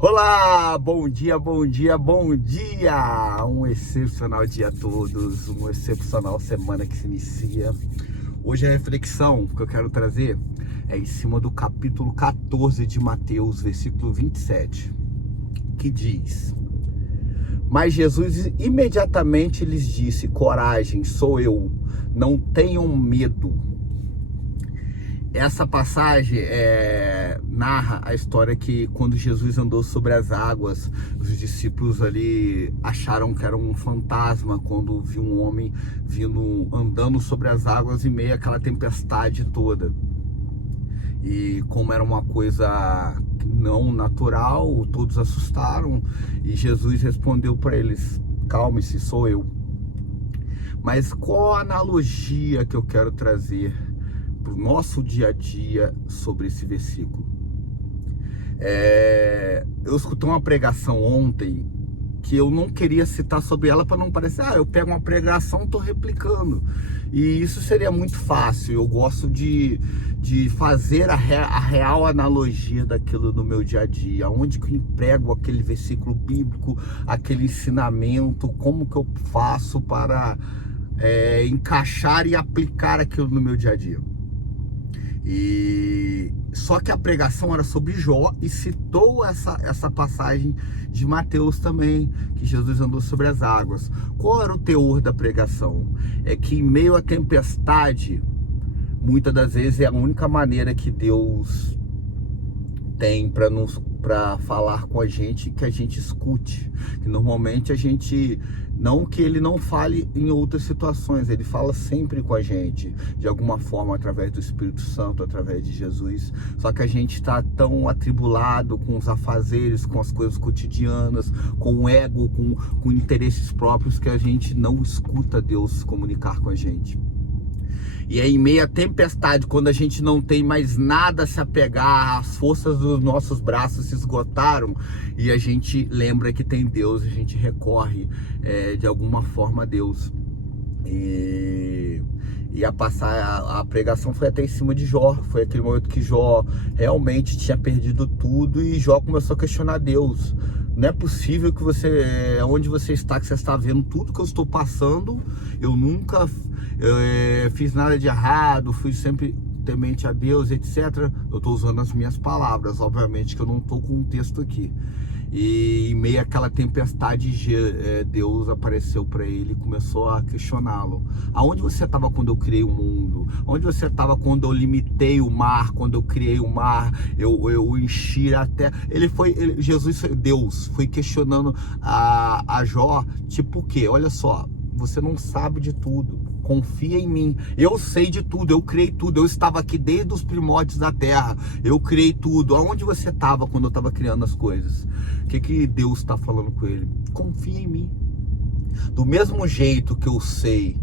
Olá, bom dia, bom dia, bom dia! Um excepcional dia a todos, uma excepcional semana que se inicia. Hoje a reflexão que eu quero trazer é em cima do capítulo 14 de Mateus, versículo 27, que diz: Mas Jesus imediatamente lhes disse: Coragem, sou eu, não tenham medo. Essa passagem narra a história que quando Jesus andou sobre as águas, os discípulos ali acharam que era um fantasma quando viu um homem vindo andando sobre as águas em meio àquela tempestade toda. E como era uma coisa não natural, todos assustaram e Jesus respondeu para eles: calme-se, sou eu. Mas qual a analogia que eu quero trazer para o nosso dia a dia sobre esse versículo? Eu escutei uma pregação ontem que eu não queria citar sobre ela para não parecer, eu pego uma pregação e estou replicando. E isso seria muito fácil. Eu gosto de fazer a real analogia daquilo no meu dia a dia. Onde que eu emprego aquele versículo bíblico, aquele ensinamento, como que eu faço para encaixar e aplicar aquilo no meu dia a dia. E só que a pregação era sobre Jó e citou essa passagem de Mateus também, que Jesus andou sobre as águas. Qual era o teor da pregação? É que em meio à tempestade, muitas das vezes é a única maneira que Deus tem para falar com a gente, que a gente escute. Que normalmente a gente, não que ele não fale em outras situações, ele fala sempre com a gente, de alguma forma, através do Espírito Santo, através de Jesus. Só que a gente está tão atribulado com os afazeres, com as coisas cotidianas, com o ego, com interesses próprios, que a gente não escuta Deus comunicar com a gente. E aí, em meio à tempestade, quando a gente não tem mais nada a se apegar, as forças dos nossos braços se esgotaram, e a gente lembra que tem Deus, a gente recorre de alguma forma a Deus. E a pregação foi até em cima de Jó. Foi aquele momento que Jó realmente tinha perdido tudo e Jó começou a questionar Deus. Não é possível que onde você está, que você está vendo tudo que eu estou passando. Eu nunca fiz nada de errado, fui sempre temente a Deus, etc. Eu estou usando as minhas palavras, obviamente que eu não estou com um texto aqui. E em meio àquela tempestade, Deus apareceu para ele e começou a questioná-lo. Aonde você estava quando eu criei o mundo? Onde você estava quando eu limitei o mar? Quando eu criei o mar, eu enchi a terra. Deus foi questionando a Jó, tipo o quê? Olha só, você não sabe de tudo. Confia em mim, eu sei de tudo, eu criei tudo, eu estava aqui desde os primórdios da terra, eu criei tudo. Aonde você estava quando eu estava criando as coisas? O que Deus está falando com ele? Confia em mim. Do mesmo jeito que eu sei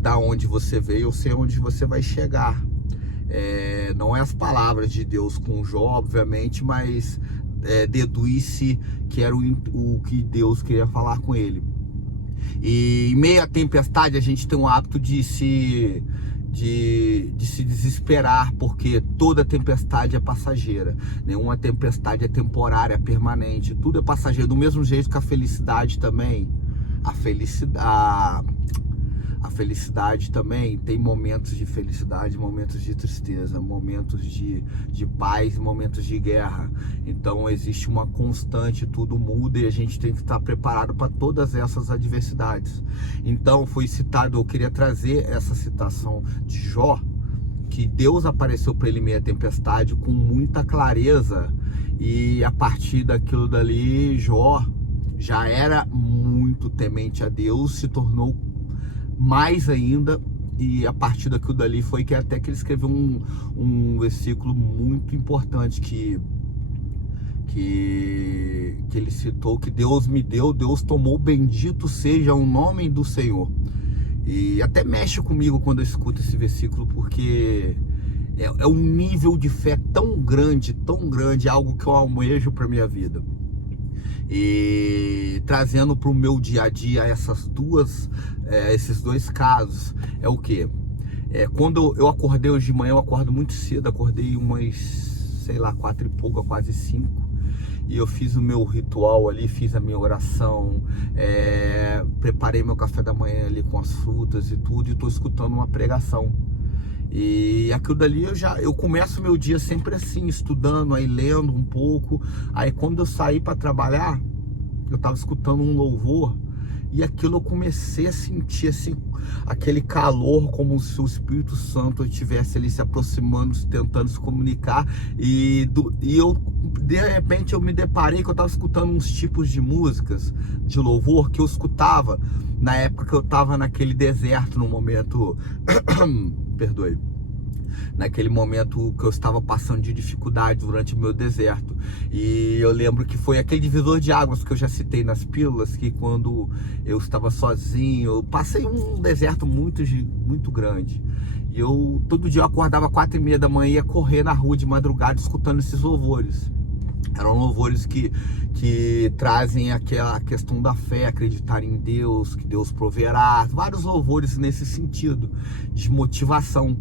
da onde você veio, eu sei onde você vai chegar. Não é as palavras de Deus com Jó, obviamente, mas deduz-se que era o que Deus queria falar com ele. E em meio à tempestade a gente tem um hábito de se desesperar, porque toda tempestade é passageira, nenhuma tempestade é temporária, é permanente, tudo é passageiro. Do mesmo jeito que a felicidade também, a felicidade também tem momentos de felicidade, momentos de tristeza, momentos de paz, momentos de guerra. Então existe uma constante, tudo muda e a gente tem que estar preparado para todas essas adversidades. Então foi citado, eu queria trazer essa citação de Jó, que Deus apareceu para ele em meio à tempestade com muita clareza, e a partir daquilo dali, Jó já era muito temente a Deus, se tornou mais ainda, e a partir daquilo dali foi que até que ele escreveu um versículo muito importante que ele citou, que Deus me deu, Deus tomou, bendito seja o nome do Senhor. E até mexe comigo quando eu escuto esse versículo, porque é um nível de fé tão grande, algo que eu almejo para minha vida. E trazendo para o meu dia a dia esses dois casos, é o que? Quando eu acordei hoje de manhã, eu acordo muito cedo, acordei umas, sei lá, 4 e pouco, quase 5. e eu fiz o meu ritual ali, fiz a minha oração, preparei meu café da manhã ali com as frutas e tudo, e tô escutando uma pregação. E aquilo dali eu começo meu dia sempre assim, estudando, aí lendo um pouco. Aí quando eu saí para trabalhar, eu tava escutando um louvor, e aquilo eu comecei a sentir assim, aquele calor, como se o Espírito Santo estivesse ali se aproximando, tentando se comunicar. E eu, de repente, eu me deparei que eu estava escutando uns tipos de músicas de louvor que eu escutava na época que eu estava naquele deserto, no momento perdoe, naquele momento que eu estava passando de dificuldade durante o meu deserto. E eu lembro que foi aquele divisor de águas que eu já citei nas pílulas, que quando eu estava sozinho, eu passei um deserto muito grande. E eu, todo dia eu acordava 4h30 da manhã e ia correr na rua de madrugada escutando esses louvores. Eram louvores que trazem aquela questão da fé, acreditar em Deus, que Deus proverá. Vários louvores nesse sentido, de motivação.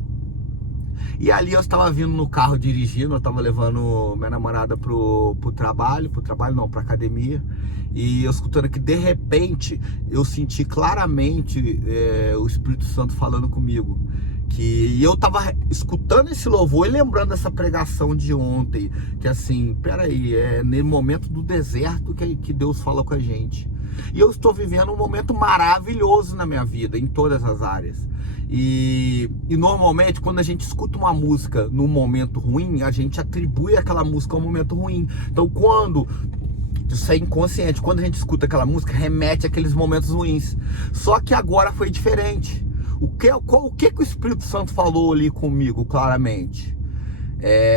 E ali eu estava vindo no carro dirigindo, eu estava levando minha namorada pro trabalho não, pra academia. E eu escutando que de repente eu senti claramente o Espírito Santo falando comigo. E eu tava escutando esse louvor e lembrando dessa pregação de ontem, que assim, peraí, é no momento do deserto que Deus fala com a gente. E eu estou vivendo um momento maravilhoso na minha vida, em todas as áreas. E normalmente quando a gente escuta uma música num momento ruim, a gente atribui aquela música a um momento ruim. Então isso é inconsciente, quando a gente escuta aquela música, remete àqueles momentos ruins. Só que agora foi diferente. O que o Espírito Santo falou ali comigo claramente?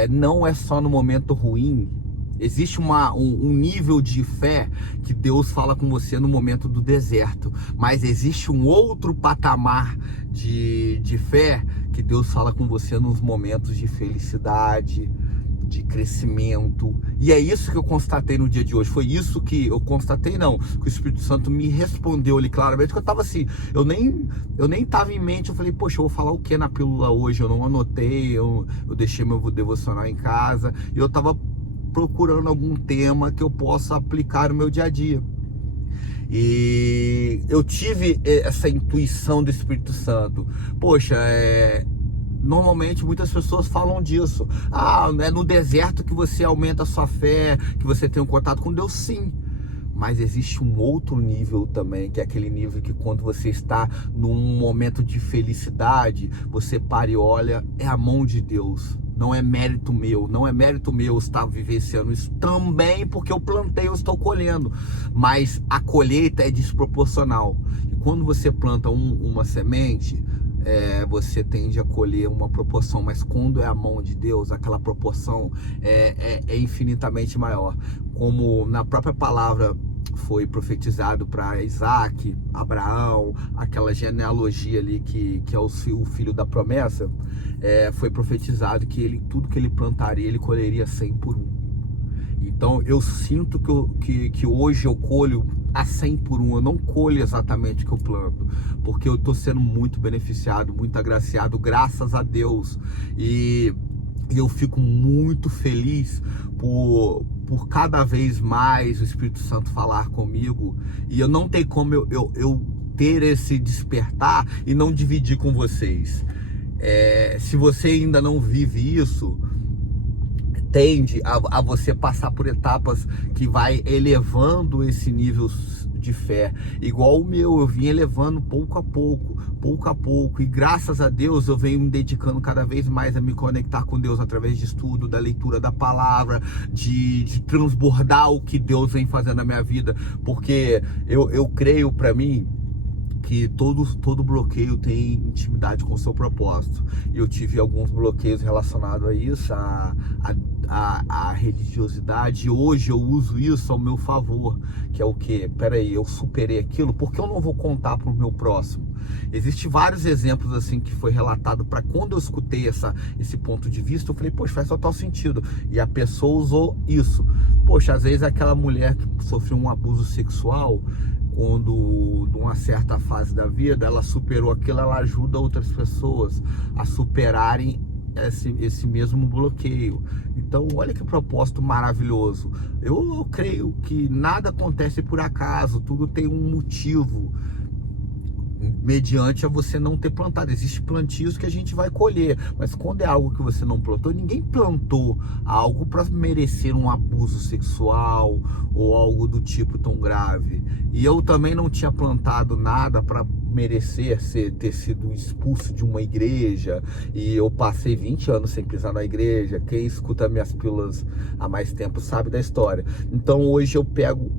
Não é só no momento ruim. Existe um nível de fé que Deus fala com você no momento do deserto, mas existe um outro patamar de fé que Deus fala com você nos momentos de felicidade, de crescimento. E é isso que eu constatei no dia de hoje. Foi isso que eu constatei, não, que o Espírito Santo me respondeu ali claramente, que eu tava assim, eu nem tava em mente. Eu falei, poxa, eu vou falar o que na pílula hoje? Eu não anotei, eu deixei meu devocional em casa, e eu tava procurando algum tema que eu possa aplicar no meu dia a dia. E eu tive essa intuição do Espírito Santo. Poxa, normalmente muitas pessoas falam disso. É no deserto que você aumenta a sua fé, que você tem um contato com Deus. Sim, mas existe um outro nível também, que é aquele nível que quando você está num momento de felicidade, você para e olha, é a mão de Deus. Não é mérito meu estar vivenciando isso. Também porque eu plantei, eu estou colhendo. Mas a colheita é desproporcional. E quando você planta uma semente, você tende a colher uma proporção. Mas quando é a mão de Deus, aquela proporção é infinitamente maior. Como na própria palavra foi profetizado para Isaac, Abraão, aquela genealogia ali que é o filho da promessa, foi profetizado que tudo que ele plantaria, ele colheria 100 por 1. Então eu sinto que hoje eu colho a 100 por 1, eu não colho exatamente o que eu planto, porque eu estou sendo muito beneficiado, muito agraciado, graças a Deus. E eu fico muito feliz por cada vez mais o Espírito Santo falar comigo, e eu não tenho como eu ter esse despertar e não dividir com vocês. Se você ainda não vive isso, tende a você passar por etapas que vai elevando esse nível de fé, igual o meu. Eu vim elevando pouco a pouco, e graças a Deus eu venho me dedicando cada vez mais a me conectar com Deus através de estudo, da leitura da palavra, de transbordar o que Deus vem fazendo na minha vida, porque eu creio, para mim, que todo bloqueio tem intimidade com o seu propósito. E eu tive alguns bloqueios relacionados a isso, a religiosidade, e hoje eu uso isso ao meu favor, que é o que? Peraí, eu superei aquilo, por que eu não vou contar para o meu próximo? Existem vários exemplos assim que foi relatado, para quando eu escutei esse ponto de vista, eu falei, poxa, faz total sentido. E a pessoa usou isso. Poxa, às vezes aquela mulher que sofreu um abuso sexual, quando numa certa fase da vida ela superou aquilo, ela ajuda outras pessoas a superarem esse mesmo bloqueio. Então, olha que propósito maravilhoso. Eu creio que nada acontece por acaso, tudo tem um motivo, mediante a você não ter plantado. Existem plantios que a gente vai colher, mas quando é algo que você não plantou, ninguém plantou algo para merecer um abuso sexual ou algo do tipo tão grave. E eu também não tinha plantado nada para merecer ter sido expulso de uma igreja, e eu passei 20 anos sem pisar na igreja. Quem escuta minhas pílulas há mais tempo sabe da história. Então hoje eu pego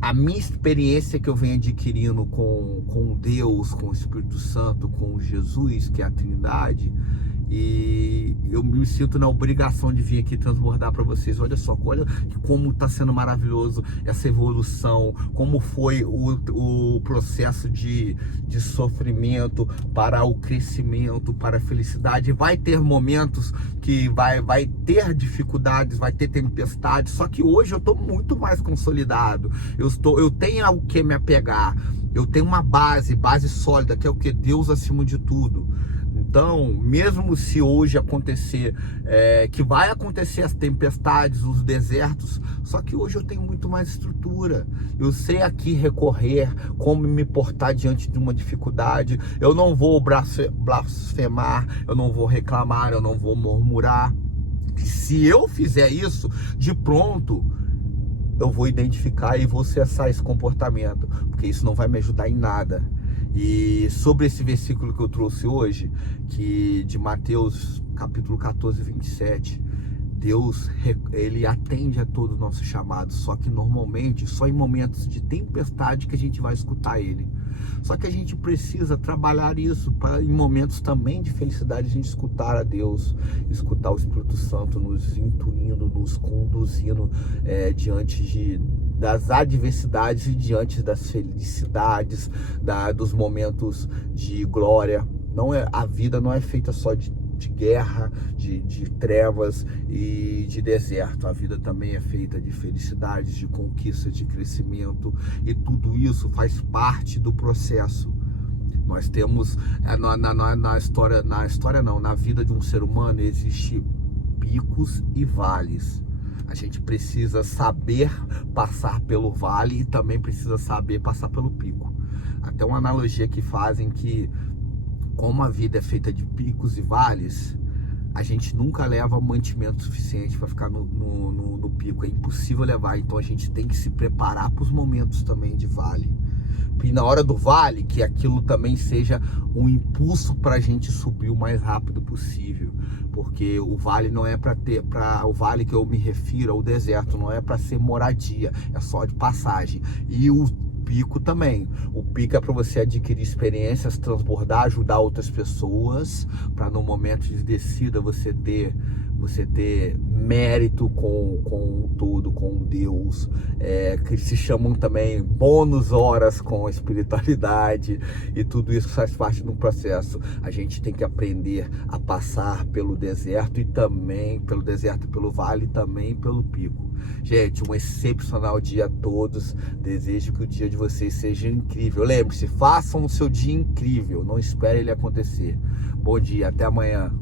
a minha experiência que eu venho adquirindo com Deus, com o Espírito Santo, com Jesus, que é a Trindade, e eu me sinto na obrigação de vir aqui transbordar para vocês. Olha só, olha como está sendo maravilhoso essa evolução, como foi o processo de sofrimento para o crescimento, para a felicidade. Vai ter momentos que vai ter dificuldades, vai ter tempestades, só que hoje eu estou muito mais consolidado. Eu tenho algo que me apegar, eu tenho uma base sólida, que é o que? Deus acima de tudo. Então, mesmo se hoje acontecer, que vai acontecer as tempestades, os desertos, só que hoje eu tenho muito mais estrutura. Eu sei aqui recorrer, como me portar diante de uma dificuldade. Eu não vou blasfemar, eu não vou reclamar, eu não vou murmurar. Se eu fizer isso, de pronto, eu vou identificar e vou cessar esse comportamento, porque isso não vai me ajudar em nada. E sobre esse versículo que eu trouxe hoje, que de Mateus capítulo 14, 27, Deus, ele atende a todo o nosso chamado, só que normalmente só em momentos de tempestade que a gente vai escutar ele. Só que a gente precisa trabalhar isso para em momentos também de felicidade a gente escutar a Deus, escutar o Espírito Santo nos intuindo, nos conduzindo diante das adversidades e diante das felicidades, dos momentos de glória. A vida não é feita só de guerra, de trevas e de deserto. A vida também é feita de felicidades, de conquistas, de crescimento, e tudo isso faz parte do processo. Nós temos na vida de um ser humano existe picos e vales. A gente precisa saber passar pelo vale e também precisa saber passar pelo pico. Até uma analogia que fazem que, como a vida é feita de picos e vales, a gente nunca leva mantimento suficiente para ficar no pico. É impossível levar, então a gente tem que se preparar para os momentos também de vale. E na hora do vale, que aquilo também seja um impulso para a gente subir o mais rápido possível. Porque o vale não é o vale que eu me refiro, ao deserto, não é para ser moradia, é só de passagem. E o pico também. O pico é para você adquirir experiências, transbordar, ajudar outras pessoas, para no momento de descida você ter mérito com tudo, com Deus, que se chamam também bônus horas com a espiritualidade, e tudo isso faz parte do processo. A gente tem que aprender a passar pelo deserto, e também pelo deserto, pelo vale, e também pelo pico. Gente, um excepcional dia a todos. Desejo que o dia de vocês seja incrível. Lembre-se, façam o seu dia incrível, não espere ele acontecer. Bom dia, até amanhã.